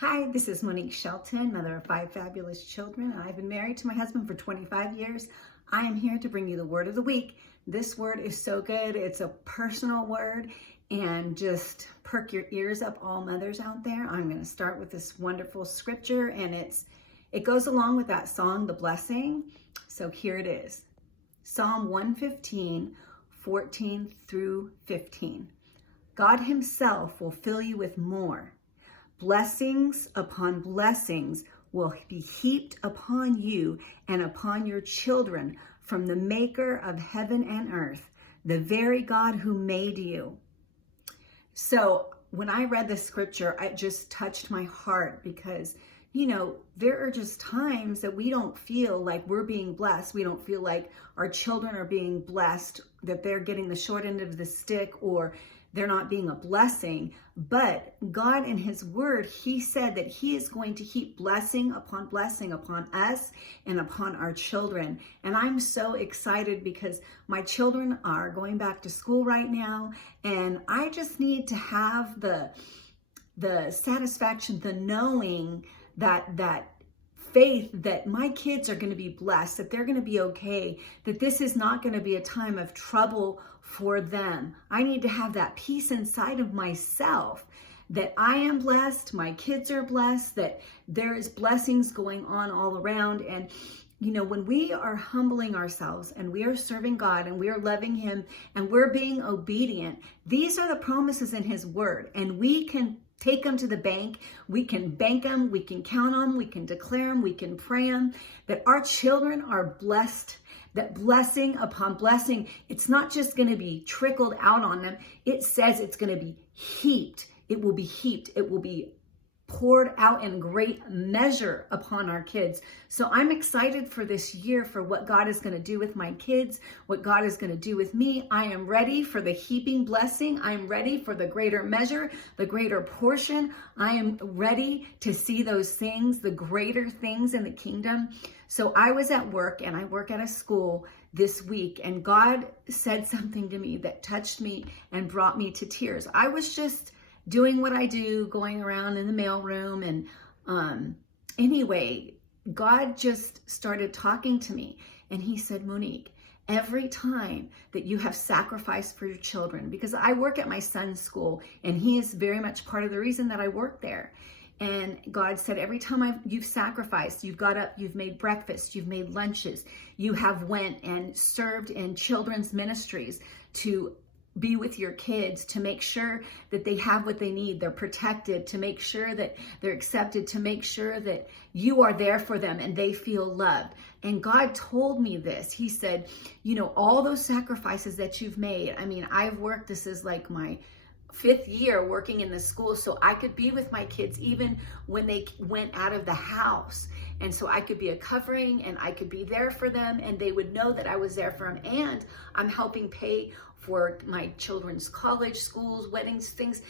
Hi, this is Monique Shelton, mother of 5 fabulous children. I've been married to my husband for 25 years. I am here to bring you the word of the week. This word is so good. It's a personal word, and just perk your ears up, all mothers out there. I'm going to start with this wonderful scripture, and it goes along with that song, The Blessing. So here it is. Psalm 115, 14 through 15. God himself will fill you with more. Blessings upon blessings will be heaped upon you and upon your children from the maker of heaven and earth, the very God who made you. So when I read this scripture, it just touched my heart because, there are just times that we don't feel like we're being blessed. We don't feel like our children are being blessed, that they're getting the short end of the stick, or they're not being a blessing. But God in his word, he said that he is going to heap blessing upon us and upon our children. And I'm so excited because my children are going back to school right now. And I just need to have the satisfaction, the knowing that faith that my kids are going to be blessed, that they're going to be okay, that this is not going to be a time of trouble for them. I need to have that peace inside of myself that I am blessed, my kids are blessed, that there is blessings going on all around. And when we are humbling ourselves and we are serving God and we are loving him and we're being obedient, these are the promises in his word, and we can take them to the bank. We can bank them, we can count them, we can declare them, we can pray them, that our children are blessed, that blessing upon blessing, it's not just going to be trickled out on them. It says it's going to be heaped. It will be heaped. It will be poured out in great measure upon our kids. So I'm excited for this year, for what God is going to do with my kids, what God is going to do with me. I am ready for the heaping blessing. I'm ready for the greater measure, the greater portion. I am ready to see those things, the greater things in the kingdom. So I was at work, and I work at a school this week, and God said something to me that touched me and brought me to tears. I was just doing what I do, going around in the mailroom. And anyway, God just started talking to me, and he said, Monique, every time that you have sacrificed for your children, because I work at my son's school, and he is very much part of the reason that I work there. And God said, every time you've sacrificed, you've got up, you've made breakfast, you've made lunches, you have went and served in children's ministries to be with your kids, to make sure that they have what they need, they're protected, to make sure that they're accepted, to make sure that you are there for them and they feel loved. And God told me this. He said, all those sacrifices that you've made. I mean, this is like my 5th year working in the school, so I could be with my kids even when they went out of the house. And so I could be a covering, and I could be there for them, and they would know that I was there for them. And I'm helping pay for my children's college, schools, weddings, things.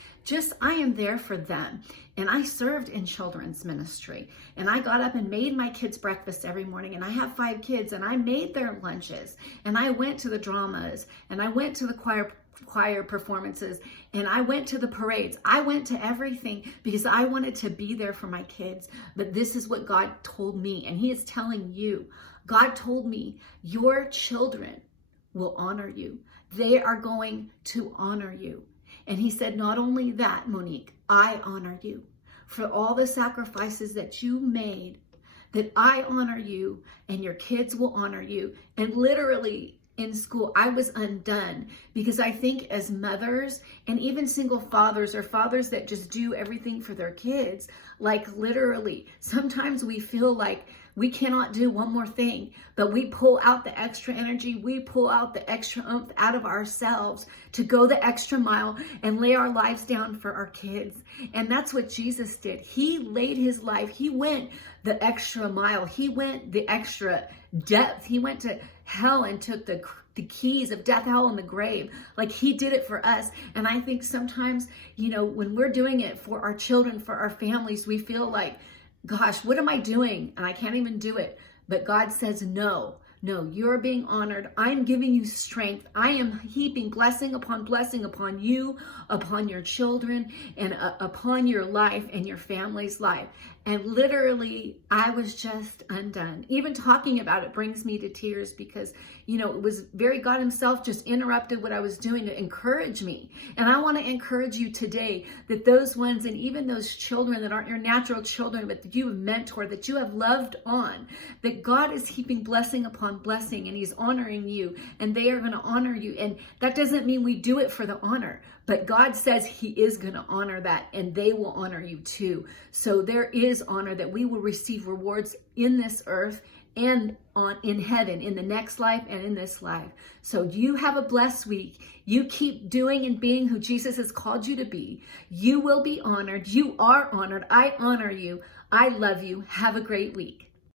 I am there for them. And I served in children's ministry, and I got up and made my kids breakfast every morning. And I have 5 kids, and I made their lunches, and I went to the dramas, and I went to the choir performances, and I went to the parades. I went to everything because I wanted to be there for my kids. But this is what God told me, and he is telling you. God told me, your children will honor you. They are going to honor you. And he said, not only that, Monique, I honor you for all the sacrifices that you made, that I honor you, and your kids will honor you. And literally, in school, I was undone, because I think as mothers, and even single fathers, or fathers that just do everything for their kids, like literally, sometimes we feel like we cannot do one more thing, but we pull out the extra energy, we pull out the extra oomph out of ourselves to go the extra mile and lay our lives down for our kids. And that's what Jesus did. He laid his life, he went the extra mile, he went the extra depth, he went to hell and took the keys of death, hell, and the grave. Like, he did it for us. And I think sometimes, when we're doing it for our children, for our families, we feel like, gosh, what am I doing? And I can't even do it. But God says, no, No, you're being honored. I'm giving you strength. I am heaping blessing upon you, upon your children, and upon your life and your family's life. And literally, I was just undone. Even talking about it brings me to tears because, it was God himself just interrupted what I was doing to encourage me. And I want to encourage you today that those ones, and even those children that aren't your natural children, but that you have mentored, that you have loved on, that God is heaping blessing upon blessing, and he's honoring you, and they are going to honor you. And that doesn't mean we do it for the honor, but God says he is going to honor that, and they will honor you too. So there is honor that we will receive rewards in this earth and in heaven, in the next life and in this life. So you have a blessed week. You keep doing and being who Jesus has called you to be. You will be honored. You are honored. I honor you. I love you. Have a great week.